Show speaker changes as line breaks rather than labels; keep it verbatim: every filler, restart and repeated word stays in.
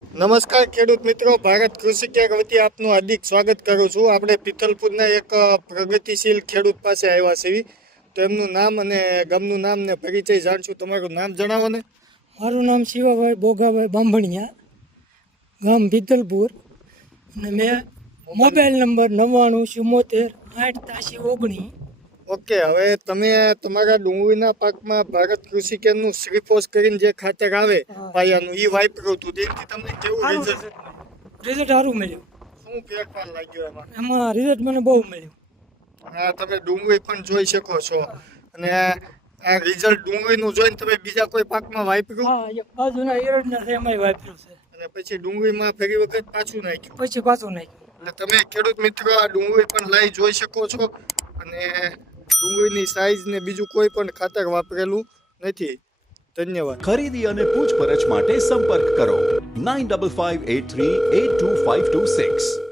નમસ્કાર ખેડૂત મિત્રો, ભારત કૃષિ કેર વતી આપનું હાર્દિક સ્વાગત કરું છું. આપણે પિથલપુરના એક પ્રગતિશીલ ખેડૂત પાસે આવ્યા છીએ, તો એમનું નામ અને ગામનું નામ ને પરિચય જાણશું. તમારું નામ જણાવો ને.
મારું નામ શિવાભાઈ બોગાભાઈ બાંભણિયા, ગામ પિથલપુર, અને મેં મોબાઈલ નંબર નવ્વાણું ચુમ્મોતેર આઠ ત્યાસી ઓગણીસ.
ઓકે, હવે તમે તમારા ડુંગળીના પાકમાં ભારત કૃષિ કેરનું શ્રીફોસ કરીને જે ખાતર આવે પાયાનું, એ વાપર્યું હતું, તેથી તમને કેવું રિઝલ્ટ
રિઝલ્ટ સારું મળ્યું.
શું ફેરફાર લાગ્યો એમાં?
એમાં રિઝલ્ટ મને બહુ મળ્યું.
હા, તમે ડુંગળી પણ જોઈ શકો છો, અને આ રિઝલ્ટ ડુંગળીનું જોઈને તમે બીજા કોઈ પાકમાં વાપર્યું?
હા, એક બાજુના એરડના છે એમાંય વાપર્યું છે,
અને પછી ડુંગળીમાં ફરી વખત પાછું નાખ્યું.
પછી પાછું નાખ્યું.
એટલે તમે ખેડૂત મિત્રો આ ડુંગળી પણ લઈ જોઈ શકો છો, અને ડુંગળીની સાઈઝ ને બીજું કોઈ પણ ખાતર વાપરેલું નથી. ધન્યવાદ.
ખરીદી અને પૂછપરછ માટે સંપર્ક કરો nine five five eight three eight two five two six.